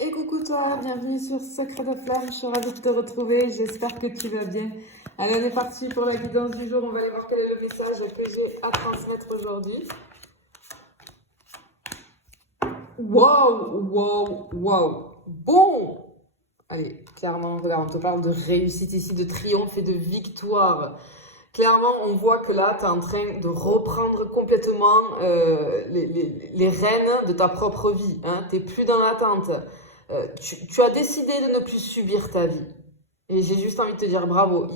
Et coucou toi, bienvenue sur Secret de Flamme, je suis ravie de te retrouver, j'espère que tu vas bien. Allez, on est parti pour la guidance du jour, on va aller voir quel est le message que j'ai à transmettre aujourd'hui. Waouh. Bon, allez, clairement, regarde, on te parle de réussite ici, de triomphe et de victoire. Clairement, on voit que là, tu es en train de reprendre complètement les rênes de ta propre vie. Hein. Tu n'es plus dans l'attente. Tu as décidé de ne plus subir ta vie. Et j'ai juste envie de te dire bravo.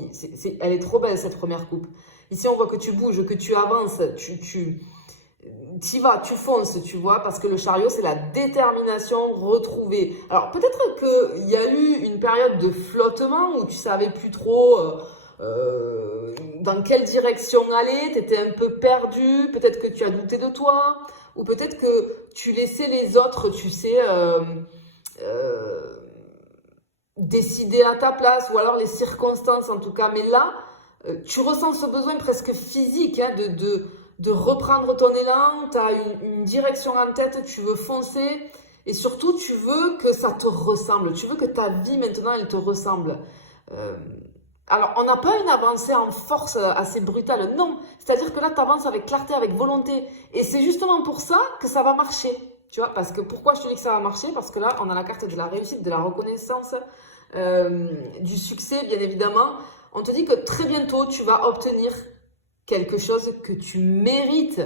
Elle est trop belle, cette première coupe. Ici, on voit que tu bouges, que tu avances, t'y vas, tu fonces, tu vois, parce que le chariot, c'est la détermination retrouvée. Alors, peut-être qu'il y a eu une période de flottement où tu savais plus trop dans quelle direction aller, tu étais un peu perdu, peut-être que tu as douté de toi, ou peut-être que tu laissais les autres, tu sais, décider à ta place, ou alors les circonstances en tout cas. Mais là, tu ressens ce besoin presque physique hein, de reprendre ton élan, tu as une direction en tête, tu veux foncer, et surtout tu veux que ça te ressemble, tu veux que ta vie maintenant elle te ressemble. Euh, alors on n'a pas une avancée en force assez brutale, non, c'est-à-dire que là tu avances avec clarté, avec volonté, et c'est justement pour ça que ça va marcher. Tu vois, parce que pourquoi je te dis que ça va marcher? Parce que là, on a la carte de la réussite, de la reconnaissance, du succès, bien évidemment. On te dit que très bientôt, tu vas obtenir quelque chose que tu mérites.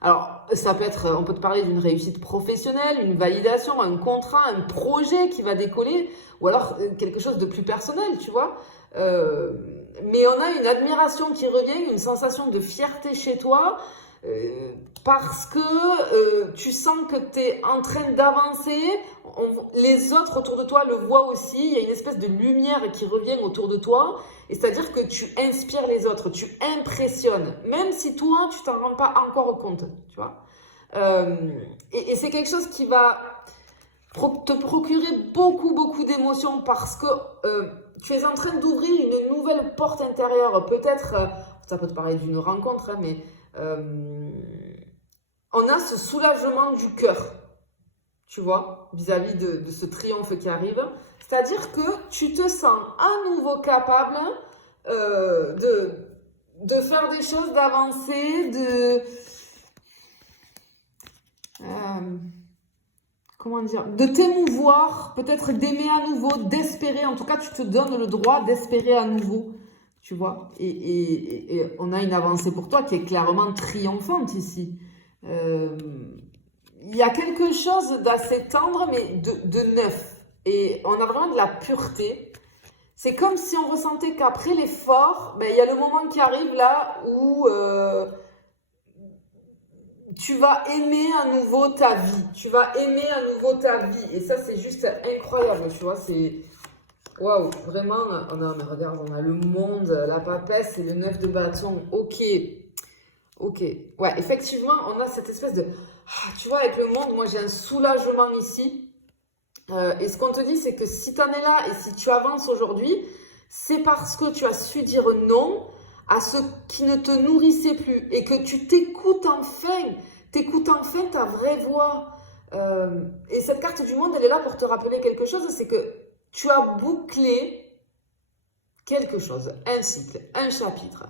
Alors, ça peut être, on peut te parler d'une réussite professionnelle, une validation, un contrat, un projet qui va décoller, ou alors quelque chose de plus personnel, tu vois. Mais on a une admiration qui revient, une sensation de fierté chez toi, parce que tu sens que tu es en train d'avancer, les autres autour de toi le voient aussi, il y a une espèce de lumière qui revient autour de toi, et c'est-à-dire que tu inspires les autres, tu impressionnes, même si toi, tu t'en rends pas encore compte, tu vois. Et c'est quelque chose qui va te procurer beaucoup d'émotions parce que tu es en train d'ouvrir une nouvelle porte intérieure. Peut-être, ça peut te parler d'une rencontre, hein, mais on a ce soulagement du cœur, tu vois, vis-à-vis de ce triomphe qui arrive. C'est-à-dire que tu te sens à nouveau capable de faire des choses, d'avancer, comment dire, de t'émouvoir, peut-être d'aimer à nouveau, d'espérer. En tout cas, tu te donnes le droit d'espérer à nouveau, tu vois. Et on a une avancée pour toi qui est clairement triomphante ici. Il y a quelque chose d'assez tendre, mais de neuf. Et on a vraiment de la pureté. C'est comme si on ressentait qu'après l'effort, ben, il y a le moment qui arrive là où tu vas aimer à nouveau ta vie. Tu vas aimer à nouveau ta vie. Et ça, c'est juste incroyable, tu vois. C'est... Waouh, vraiment. Mais regarde, on a le monde, la papesse et le 9 de bâton. Ok. Ouais, effectivement, on a cette espèce de... tu vois, avec le monde, moi, j'ai un soulagement ici. Et ce qu'on te dit, c'est que si tu en es là et si tu avances aujourd'hui, c'est parce que tu as su dire non à ce qui ne te nourrissait plus et que tu t'écoutes enfin ta vraie voix. Et cette carte du monde, elle est là pour te rappeler quelque chose, c'est que tu as bouclé quelque chose, un cycle, un chapitre.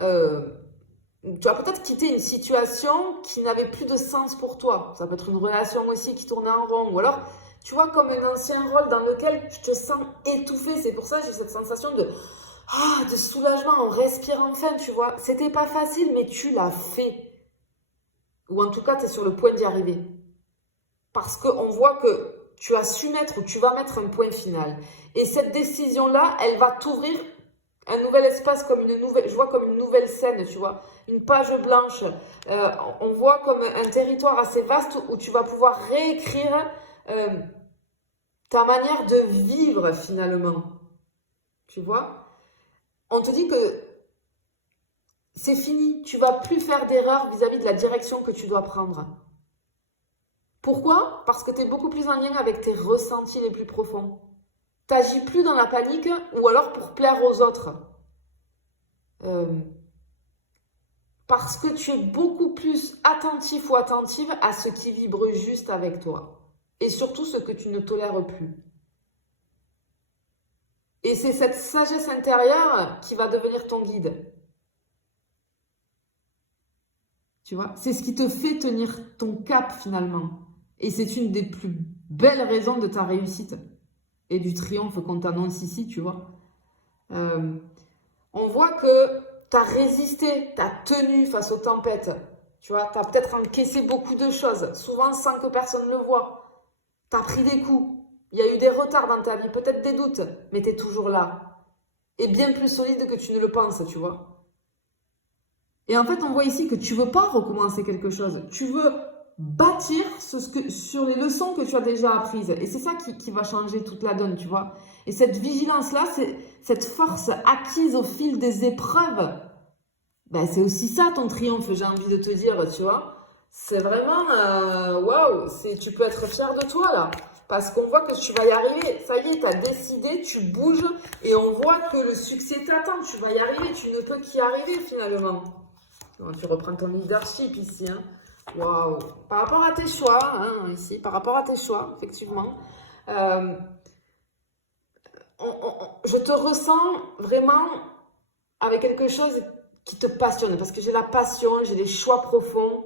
Tu as peut-être quitté une situation qui n'avait plus de sens pour toi. Ça peut être une relation aussi qui tournait en rond. Ou alors, tu vois, comme un ancien rôle dans lequel tu te sens étouffé. C'est pour ça que j'ai cette sensation de soulagement. On respire enfin, tu vois. C'était pas facile, mais tu l'as fait. Ou en tout cas, tu es sur le point d'y arriver. Parce qu'on voit que tu as su mettre ou tu vas mettre un point final. Et cette décision-là, elle va t'ouvrir un nouvel espace, je vois comme une nouvelle scène, tu vois, une page blanche. On voit comme un territoire assez vaste où tu vas pouvoir réécrire ta manière de vivre finalement. Tu vois, on te dit que c'est fini, tu vas plus faire d'erreurs vis-à-vis de la direction que tu dois prendre. Pourquoi? Parce que tu es beaucoup plus en lien avec tes ressentis les plus profonds. Tu n'agis plus dans la panique ou alors pour plaire aux autres. Parce que tu es beaucoup plus attentif ou attentive à ce qui vibre juste avec toi. et surtout ce que tu ne tolères plus. Et c'est cette sagesse intérieure qui va devenir ton guide. Tu vois, c'est ce qui te fait tenir ton cap finalement. Et c'est une des plus belles raisons de ta réussite et du triomphe qu'on t'annonce ici, tu vois. On voit que tu as résisté, tu as tenu face aux tempêtes. Tu vois, tu as peut-être encaissé beaucoup de choses, souvent sans que personne ne le voie. Tu as pris des coups. Il y a eu des retards dans ta vie, peut-être des doutes, mais tu es toujours là. Et bien plus solide que tu ne le penses, tu vois. Et en fait, on voit ici que tu veux pas recommencer quelque chose. Tu veux bâtir sur les leçons que tu as déjà apprises. Et c'est ça qui va changer toute la donne, tu vois. Et cette vigilance-là, c'est cette force acquise au fil des épreuves. Ben, c'est aussi ça ton triomphe, j'ai envie de te dire, tu vois. C'est vraiment, waouh, tu peux être fier de toi là. Parce qu'on voit que tu vas y arriver. Ça y est, tu as décidé, tu bouges. Et on voit que le succès t'attend. Tu vas y arriver, tu ne peux qu'y arriver finalement. Tu reprends ton leadership ici. Hein. Waouh. Par rapport à tes choix, hein, ici, par rapport à tes choix, effectivement. Je te ressens vraiment avec quelque chose qui te passionne. Parce que j'ai la passion, j'ai des choix profonds.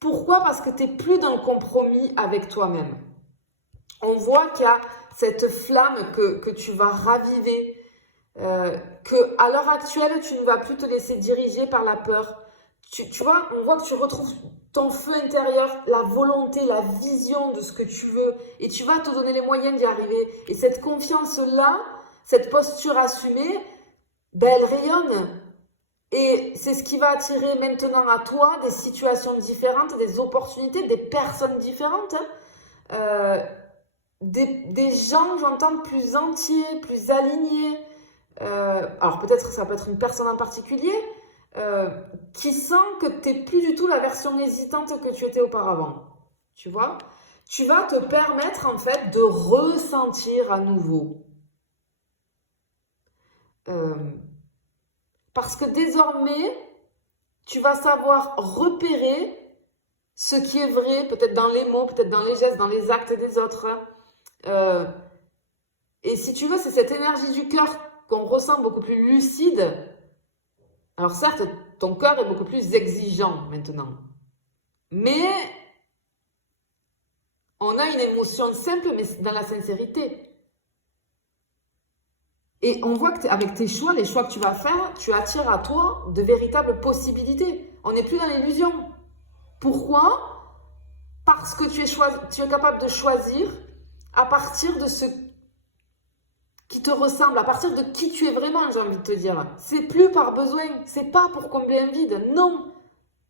Pourquoi? Parce que tu n'es plus dans le compromis avec toi-même. On voit qu'il y a cette flamme que tu vas raviver. Que à l'heure actuelle, tu ne vas plus te laisser diriger par la peur. Tu vois, on voit que tu retrouves ton feu intérieur, la volonté, la vision de ce que tu veux. Et tu vas te donner les moyens d'y arriver. Et cette confiance-là, cette posture assumée, ben, elle rayonne. Et c'est ce qui va attirer maintenant à toi des situations différentes, des opportunités, des personnes différentes. Des gens, j'entends, plus entiers, plus alignés. Alors peut-être ça peut être une personne en particulier qui sent que tu n'es plus du tout la version hésitante que tu étais auparavant. Tu vois? Tu vas te permettre en fait de ressentir à nouveau. Parce que désormais, tu vas savoir repérer ce qui est vrai, peut-être dans les mots, peut-être dans les gestes, dans les actes des autres. Et si tu veux, c'est cette énergie du cœur qu'on ressent beaucoup plus lucide. Alors certes, ton cœur est beaucoup plus exigeant maintenant. Mais on a une émotion simple, mais dans la sincérité. Et on voit qu'avec tes choix, les choix que tu vas faire, tu attires à toi de véritables possibilités. On n'est plus dans l'illusion. Pourquoi? Parce que tu es capable de choisir à partir de ce qui te ressemble, à partir de qui tu es vraiment, j'ai envie de te dire. C'est plus par besoin, c'est pas pour combler un vide, non.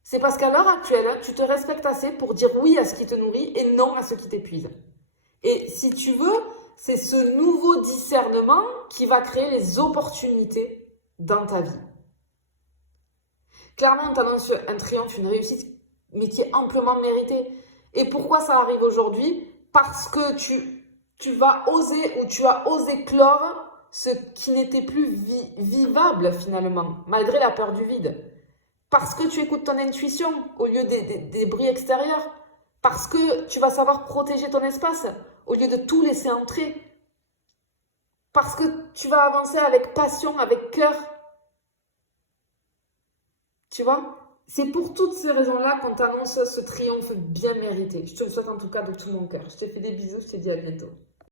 C'est parce qu'à l'heure actuelle, tu te respectes assez pour dire oui à ce qui te nourrit et non à ce qui t'épuise. Et si tu veux, c'est ce nouveau discernement qui va créer les opportunités dans ta vie. Clairement, on t'annonce un triomphe, une réussite, mais qui est amplement méritée. Et pourquoi ça arrive aujourd'hui? Parce que tu vas oser ou tu as osé clore ce qui n'était plus vivable finalement, malgré la peur du vide. Parce que tu écoutes ton intuition au lieu des bruits extérieurs. Parce que tu vas savoir protéger ton espace au lieu de tout laisser entrer. Parce que tu vas avancer avec passion, avec cœur. Tu vois? C'est pour toutes ces raisons-là qu'on t'annonce ce triomphe bien mérité. Je te le souhaite en tout cas de tout mon cœur. Je te fais des bisous, je te dis à bientôt.